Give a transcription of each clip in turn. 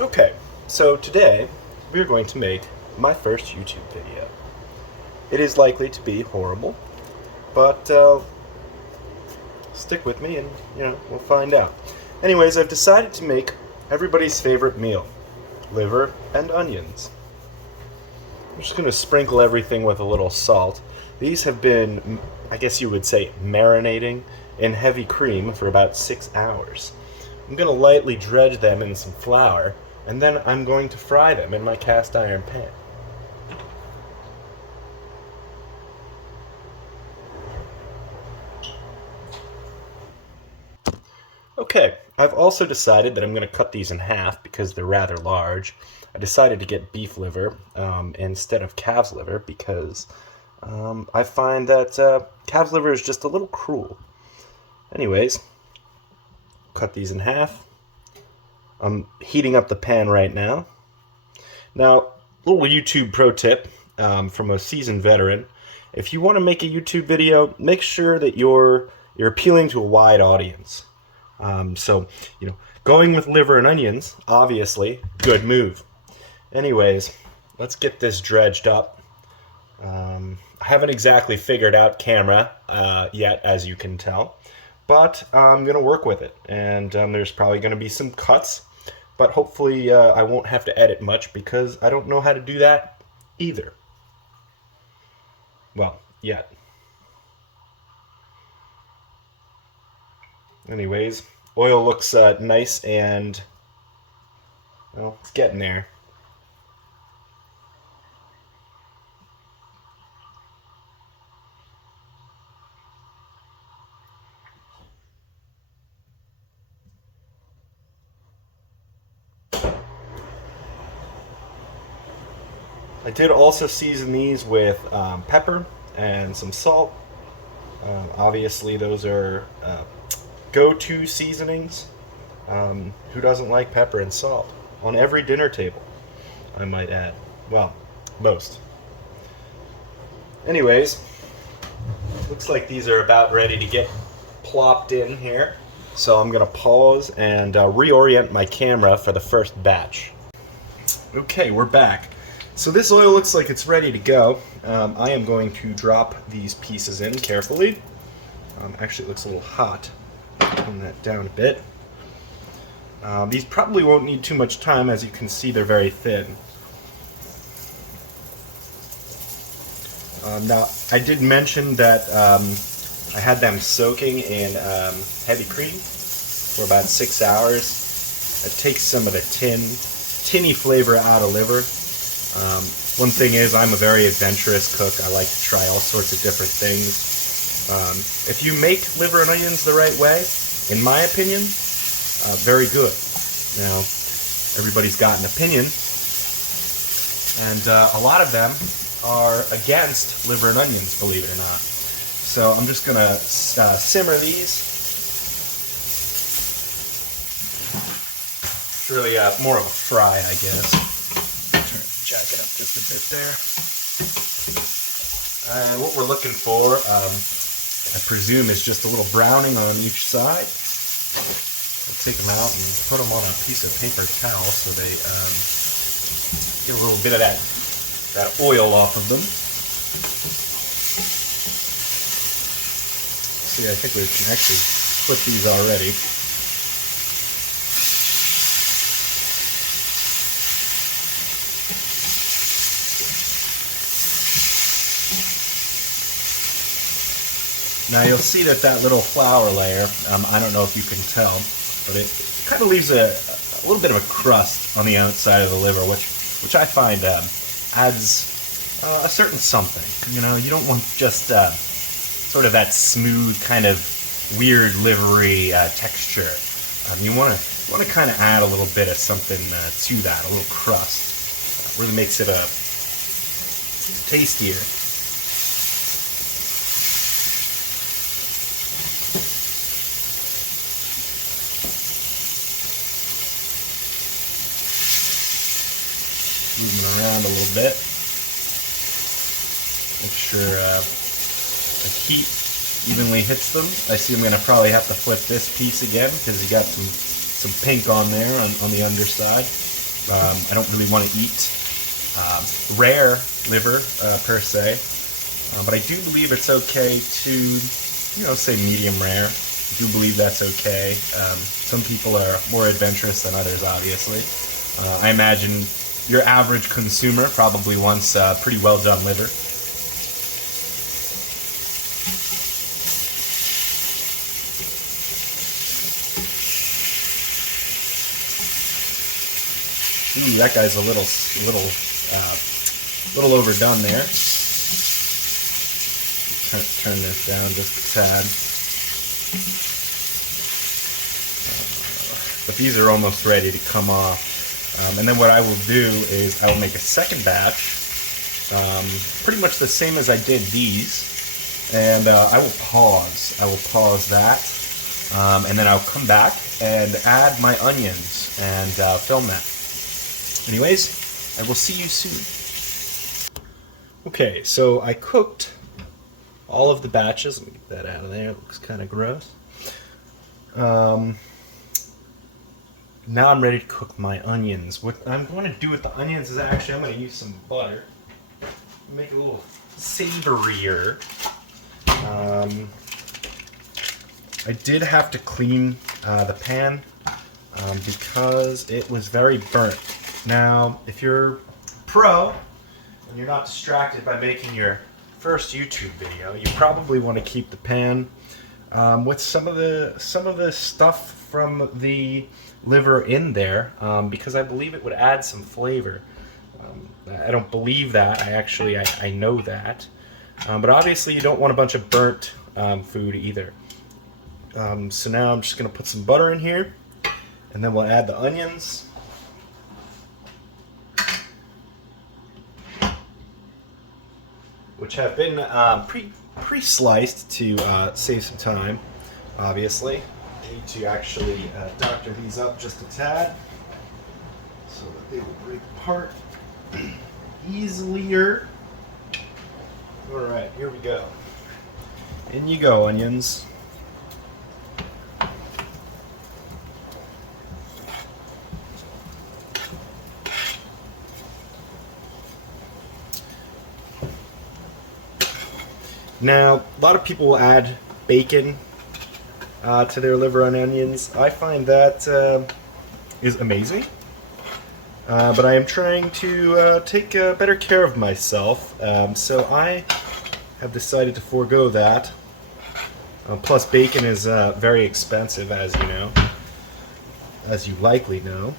Okay, so today we're going to make my first YouTube video. It is likely to be horrible, but stick with me and, we'll find out. Anyways, I've decided to make everybody's favorite meal, liver and onions. I'm just going to sprinkle everything with a little salt. These have been, I guess you would say, marinating in heavy cream for about 6 hours. I'm going to lightly dredge them in some flour, and then I'm going to fry them in my cast iron pan. Okay, I've also decided that I'm going to cut these in half because they're rather large. I decided to get beef liver instead of calf's liver because I find that calf's liver is just a little cruel. Anyways, cut these in half. I'm heating up the pan right now. Now, little YouTube pro tip from a seasoned veteran. If you want to make a YouTube video, make sure that you're appealing to a wide audience. So, going with liver and onions, obviously, good move. Anyways, let's get this dredged up. I haven't exactly figured out camera yet, as you can tell, but I'm going to work with it. And there's probably going to be some cuts, but hopefully I won't have to edit much because I don't know how to do that either. Well, yet. Anyways, oil looks nice and, well, it's getting there. I did also season these with pepper and some salt. Obviously, those are go-to seasonings. Who doesn't like pepper and salt? On every dinner table, I might add. Well, most. Anyways, looks like these are about ready to get plopped in here. So I'm going to pause and reorient my camera for the first batch. Okay, we're back. So this oil looks like it's ready to go. I am going to drop these pieces in carefully. Actually, it looks a little hot. Tone that down a bit. These probably won't need too much time. As you can see, they're very thin. Now, I did mention that I had them soaking in heavy cream for about 6 hours. It takes some of the tinny flavor out of liver. One thing is, I'm a very adventurous cook. I like to try all sorts of different things. If you make liver and onions the right way, in my opinion, very good. Now, everybody's got an opinion, and a lot of them are against liver and onions, believe it or not. So I'm just going to simmer these. It's really more of a fry, I guess. Jack it up just a bit there. And what we're looking for, I presume, is just a little browning on each side. I'll take them out and put them on a piece of paper towel so they get a little bit of that oil off of them. See, I think we can actually flip these already. Now you'll see that little flour layer, I don't know if you can tell, but it kind of leaves a little bit of a crust on the outside of the liver, which I find adds a certain something. You don't want just sort of that smooth kind of weird livery texture. You want to kind of add a little bit of something to that, a little crust. Really makes it tastier. Moving around a little bit. Make sure the heat evenly hits them. I see I'm going to probably have to flip this piece again because you got some pink on there on the underside. I don't really want to eat rare liver per se, but I do believe it's okay to, say medium rare. I do believe that's okay. Some people are more adventurous than others, obviously. I imagine your average consumer probably wants pretty well done liver. Ooh, that guy's a little overdone there. Turn this down just a tad. But these are almost ready to come off. And then what I will do is I will make a second batch, pretty much the same as I did these, and I will pause. I will pause that, and then I'll come back and add my onions and film that. Anyways, I will see you soon. Okay, so I cooked all of the batches. Let me get that out of there. It looks kind of gross. Now I'm ready to cook my onions. What I'm going to do with the onions is actually I'm going to use some butter. Make it a little savorier. I did have to clean the pan because it was very burnt. Now, if you're pro and you're not distracted by making your first YouTube video, you probably want to keep the pan with some of the stuff from the liver in there because I believe it would add some flavor. I don't believe that. I know that. But obviously you don't want a bunch of burnt food either. So now I'm just going to put some butter in here, and then we'll add the onions. Which have been pre-sliced to save some time, obviously. I need to actually doctor these up just a tad so that they will break apart easier. Alright, here we go. In you go, onions. Now, a lot of people will add bacon to their liver and onions. I find that is amazing, but I am trying to take better care of myself, so I have decided to forego that. Plus, bacon is very expensive, as you know, as you likely know.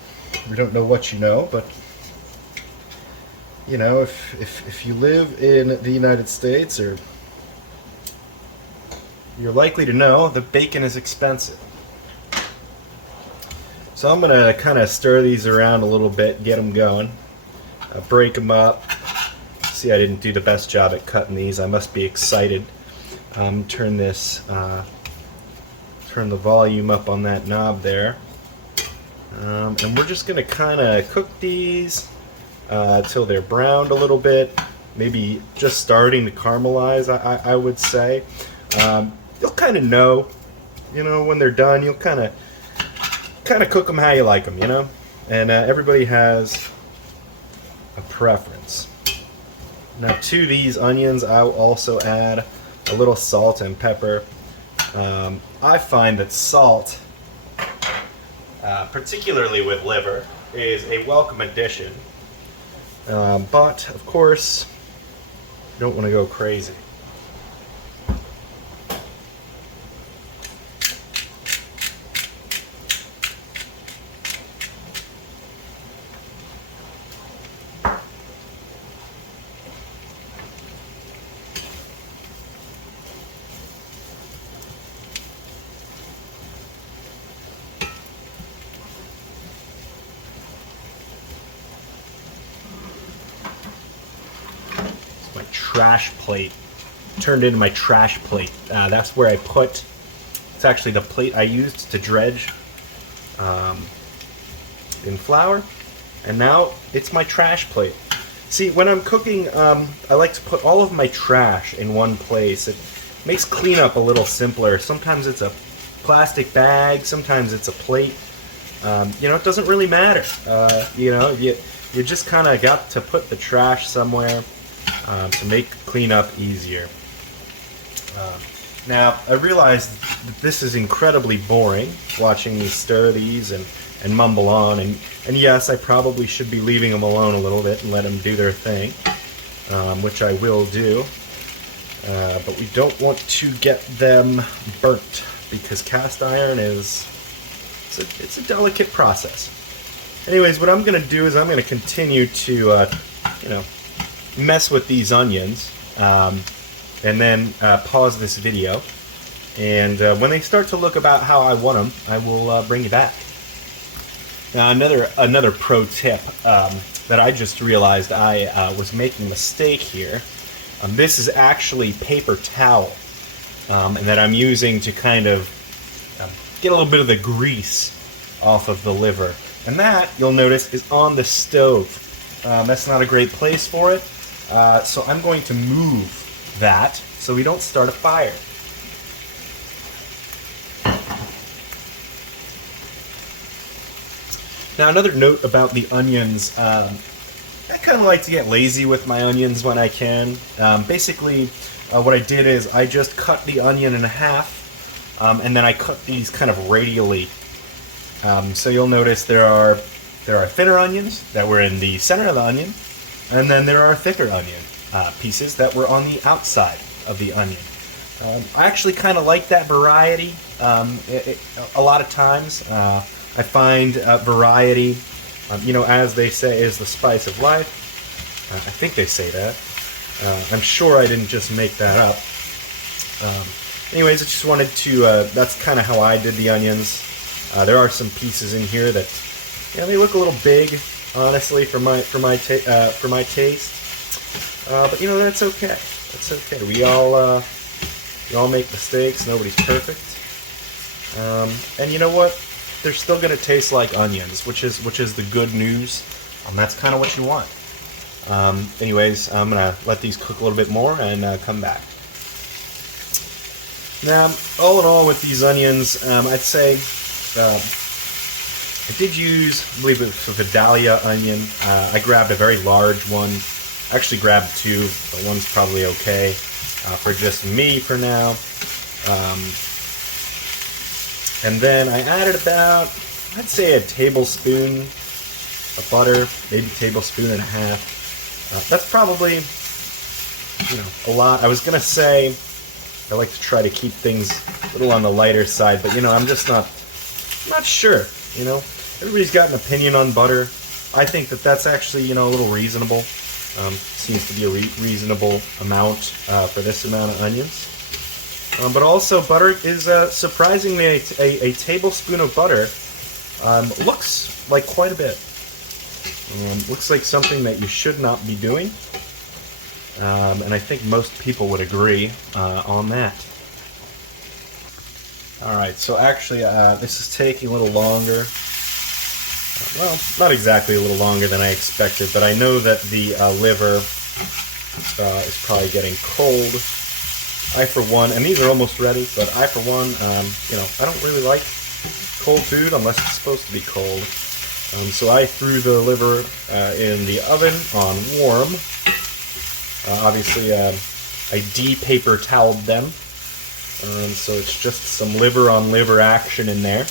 We don't know what you know, but you know, if you live in the United States, or you're likely to know that bacon is expensive. So I'm going to kind of stir these around a little bit, get them going, break them up. See, I didn't do the best job at cutting these. I must be excited. Turn the volume up on that knob there. And we're just going to kind of cook these till they're browned a little bit, maybe just starting to caramelize, I would say. You'll kind of know, when they're done. You'll kind of cook them how you like them, and everybody has a preference. Now, to these onions, I'll also add a little salt and pepper. I find that salt, particularly with liver, is a welcome addition, but of course, you don't want to go crazy. Trash plate turned into my trash plate. That's where I put. It's actually the plate I used to dredge in flour, and now it's my trash plate. See, when I'm cooking, I like to put all of my trash in one place. It makes cleanup a little simpler. Sometimes it's a plastic bag, sometimes it's a plate. you know, it doesn't really matter. You know, you just kind of got to put the trash somewhere to make cleanup easier. Now, I realize that this is incredibly boring, watching me stir these and mumble on, and yes, I probably should be leaving them alone a little bit and let them do their thing, which I will do, but we don't want to get them burnt, because cast iron it's a delicate process. Anyways, what I'm going to do is I'm going to continue to, you know, mess with these onions, and then pause this video, and when they start to look about how I want them, I will bring you back. Now, another pro tip that I just realized I was making a mistake here. This is actually paper towel, and that I'm using to kind of get a little bit of the grease off of the liver. And that, you'll notice, is on the stove. That's not a great place for it, so I'm going to move that so we don't start a fire. Now, another note about the onions, I kind of like to get lazy with my onions when I can. Basically, what I did is I just cut the onion in half, and then I cut these kind of radially. So you'll notice there are thinner onions that were in the center of the onion, and then there are thicker onion pieces that were on the outside of the onion. I actually kind of like that variety. A lot of times, I find variety, you know, as they say, is the spice of life. I think they say that. I'm sure I didn't just make that up. Anyways, I just wanted to, that's kind of how I did the onions. There are some pieces in here that, yeah, they look a little big, honestly, for my taste. But you know, that's okay. That's okay. We all make mistakes. Nobody's perfect. And you know what? They're still going to taste like onions, which is the good news. That's kind of what you want. Anyways, I'm going to let these cook a little bit more and come back. Now, all in all, with these onions, I'd say I did use, I believe it was a Vidalia onion. I grabbed a very large one. I actually grabbed two, but one's probably okay for just me for now. And then I added about, I'd say, a tablespoon of butter, maybe a tablespoon and a half. That's probably, you know, a lot. I was going to say I like to try to keep things a little on the lighter side, but, you know, I'm just not sure, you know. Everybody's got an opinion on butter. I think that that's actually, you know, a little reasonable. Seems to be a reasonable amount for this amount of onions. But also, butter is surprisingly a tablespoon of butter looks like quite a bit. Looks like something that you should not be doing, and I think most people would agree on that. All right, so actually, this is taking a little longer. Well, not exactly a little longer than I expected, but I know that the liver is probably getting cold. I, for one, and these are almost ready, but I, for one, you know, I don't really like cold food unless it's supposed to be cold. So I threw the liver in the oven on warm. Obviously, I de-paper toweled them. So it's just some liver on liver action in there.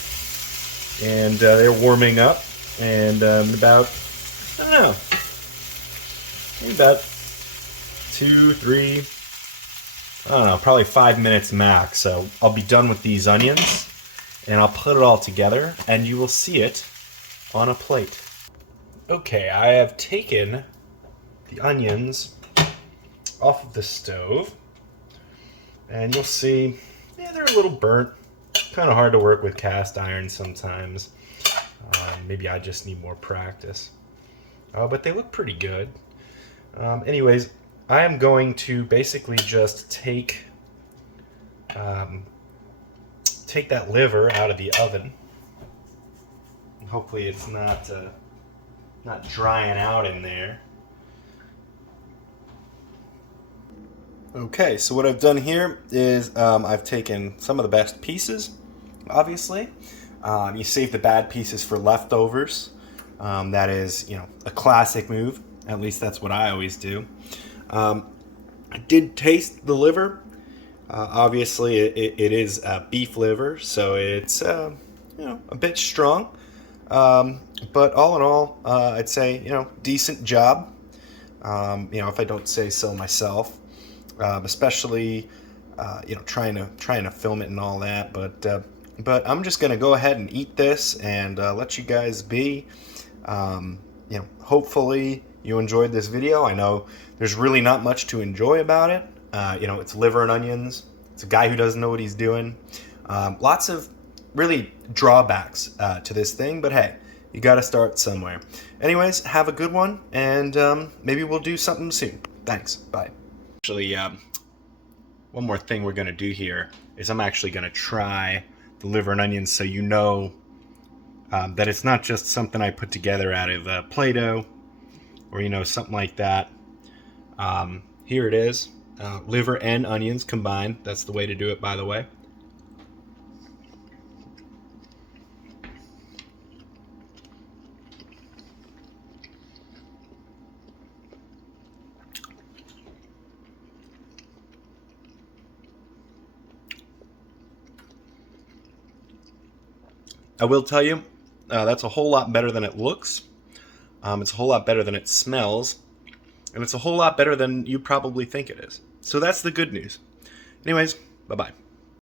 And they're warming up. And about, I don't know, maybe about 2, 3, I don't know, probably 5 minutes max. So I'll be done with these onions, and I'll put it all together, and you will see it on a plate. Okay, I have taken the onions off of the stove, and you'll see, yeah, they're a little burnt. Kind of hard to work with cast iron sometimes. Maybe I just need more practice. But they look pretty good. Anyways, I am going to basically just take that liver out of the oven. Hopefully it's not drying out in there. Okay, so what I've done here is I've taken some of the best pieces, obviously. You save the bad pieces for leftovers. That is, a classic move. At least that's what I always do. I did taste the liver. Obviously, it is beef liver, so it's a bit strong. But all in all, I'd say decent job. If I don't say so myself, especially trying to film it and all that. But I'm just gonna go ahead and eat this and let you guys be. Hopefully you enjoyed this video. I know there's really not much to enjoy about it. It's liver and onions. It's a guy who doesn't know what he's doing. Lots of really drawbacks to this thing, but hey, you got to start somewhere. Anyways, have a good one, and maybe we'll do something soon. Thanks. Bye. Actually, one more thing we're going to do here is I'm actually going to try the liver and onions so you know that it's not just something I put together out of Play-Doh or, something like that. Here it is. Liver and onions combined. That's the way to do it, by the way. I will tell you, that's a whole lot better than it looks. It's a whole lot better than it smells. And it's a whole lot better than you probably think it is. So that's the good news. Anyways, bye-bye.